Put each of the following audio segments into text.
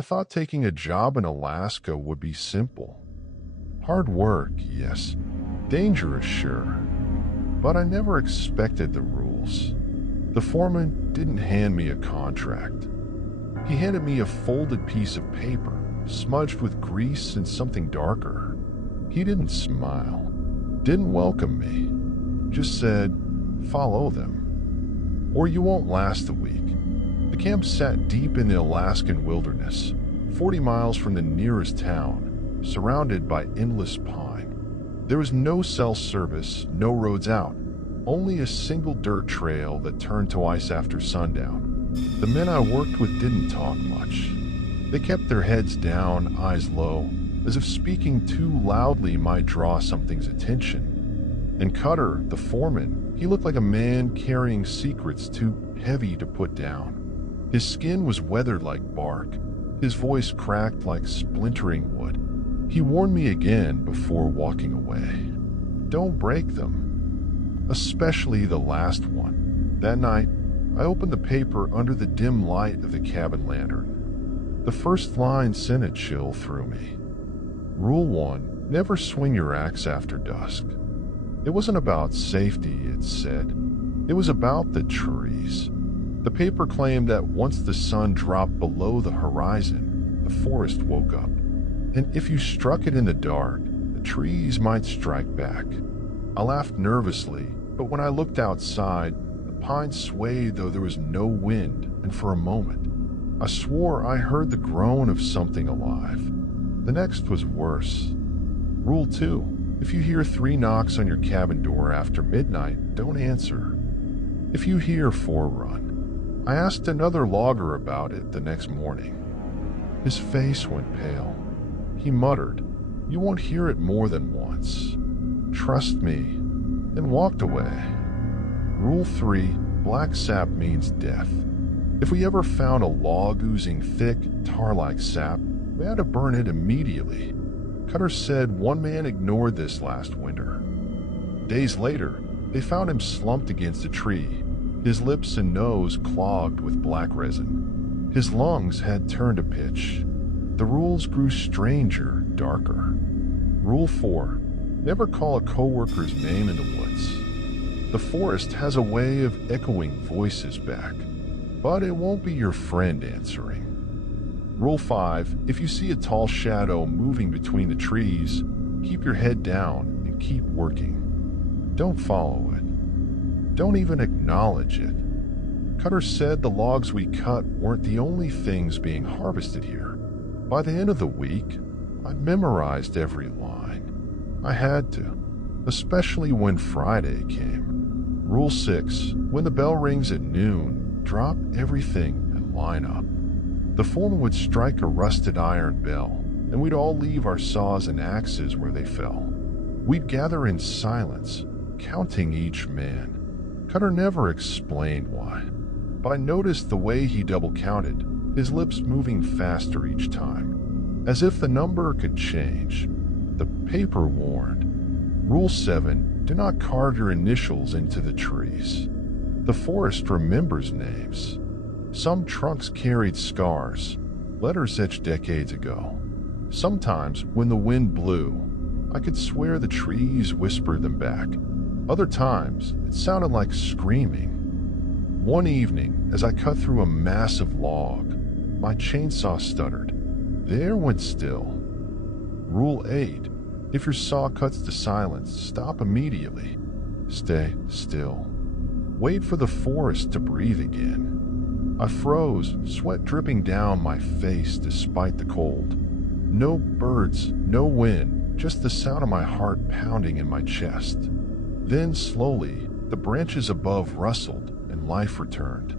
I thought taking a job in Alaska would be simple. Hard work, yes. Dangerous, sure. But I never expected the rules. The foreman didn't hand me a contract. He handed me a folded piece of paper, smudged with grease and something darker. He didn't smile, didn't welcome me, just said, "Follow them, or you won't last a week." The camp sat deep in the Alaskan wilderness, 40 miles from the nearest town, surrounded by endless pine. There was no cell service, no roads out, only a single dirt trail that turned to ice after sundown. The men I worked with didn't talk much. They kept their heads down, eyes low, as if speaking too loudly might draw something's attention. And Cutter, the foreman, he looked like a man carrying secrets too heavy to put down. His skin was weathered like bark, his voice cracked like splintering wood. He warned me again before walking away. Don't break them. Especially the last one. That night, I opened the paper under the dim light of the cabin lantern. The first line sent a chill through me. Rule 1, never swing your axe after dusk. It wasn't about safety, it said. It was about the trees. The paper claimed that once the sun dropped below the horizon, the forest woke up. And if you struck it in the dark, the trees might strike back. I laughed nervously, but when I looked outside, the pines swayed though there was no wind, and for a moment, I swore I heard the groan of something alive. The next was worse. Rule 2, if you hear 3 knocks on your cabin door after midnight, don't answer. If you hear 4, run. I asked another logger about it the next morning. His face went pale. He muttered, "You won't hear it more than once. Trust me," and walked away. Rule 3, black sap means death. If we ever found a log oozing thick, tar-like sap, we had to burn it immediately. Cutter said one man ignored this last winter. Days later, they found him slumped against a tree, his lips and nose clogged with black resin. His lungs had turned to pitch. The rules grew stranger, darker. Rule 4, never call a coworker's name in the woods. The forest has a way of echoing voices back, but it won't be your friend answering. Rule 5, if you see a tall shadow moving between the trees, keep your head down and keep working. Don't follow it. Don't even acknowledge it. Cutter said the logs we cut weren't the only things being harvested here. By the end of the week, I memorized every line. I had to, especially when Friday came. Rule 6, when the bell rings at noon, drop everything and line up. The foreman would strike a rusted iron bell, and we'd all leave our saws and axes where they fell. We'd gather in silence, counting each man. Cutter never explained why, but I noticed the way he double counted, his lips moving faster each time, as if the number could change. The paper warned. Rule 7, do not carve your initials into the trees. The forest remembers names. Some trunks carried scars, letters etched decades ago. Sometimes, when the wind blew, I could swear the trees whispered them back. Other times, it sounded like screaming. One evening, as I cut through a massive log, my chainsaw stuttered. The air went still. Rule 8, if your saw cuts to silence, stop immediately. Stay still. Wait for the forest to breathe again. I froze, sweat dripping down my face despite the cold. No birds, no wind, just the sound of my heart pounding in my chest. Then, slowly, the branches above rustled and life returned.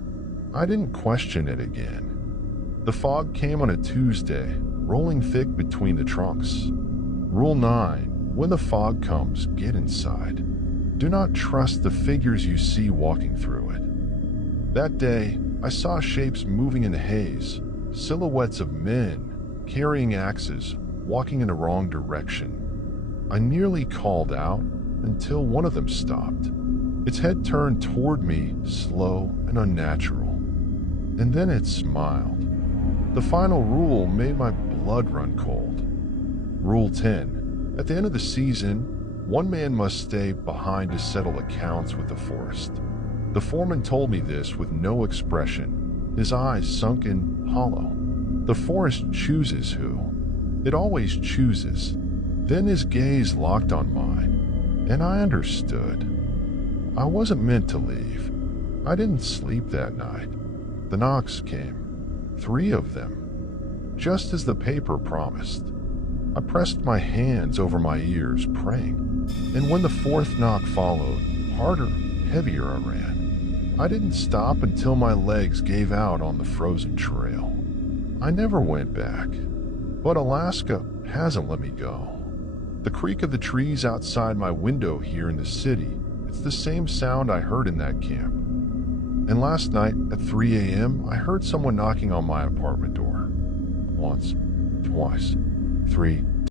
I didn't question it again. The fog came on a Tuesday, rolling thick between the trunks. Rule 9, when the fog comes, get inside. Do not trust the figures you see walking through it. That day, I saw shapes moving in the haze, silhouettes of men, carrying axes, walking in the wrong direction. I nearly called out until one of them stopped. Its head turned toward me, slow and unnatural. And then it smiled. The final rule made my blood run cold. Rule 10. At the end of the season, one man must stay behind to settle accounts with the forest. The foreman told me this with no expression, his eyes sunken hollow. The forest chooses who. It always chooses. Then his gaze locked on mine, and I understood. I wasn't meant to leave. I didn't sleep that night. The knocks came. 3 of them. Just as the paper promised. I pressed my hands over my ears, praying. And when the 4th knock followed, harder, heavier I ran. I didn't stop until my legs gave out on the frozen trail. I never went back. But Alaska hasn't let me go. The creak of the trees outside my window here in the city, it's the same sound I heard in that camp. And last night at 3 a.m., I heard someone knocking on my apartment door. Once, twice, 3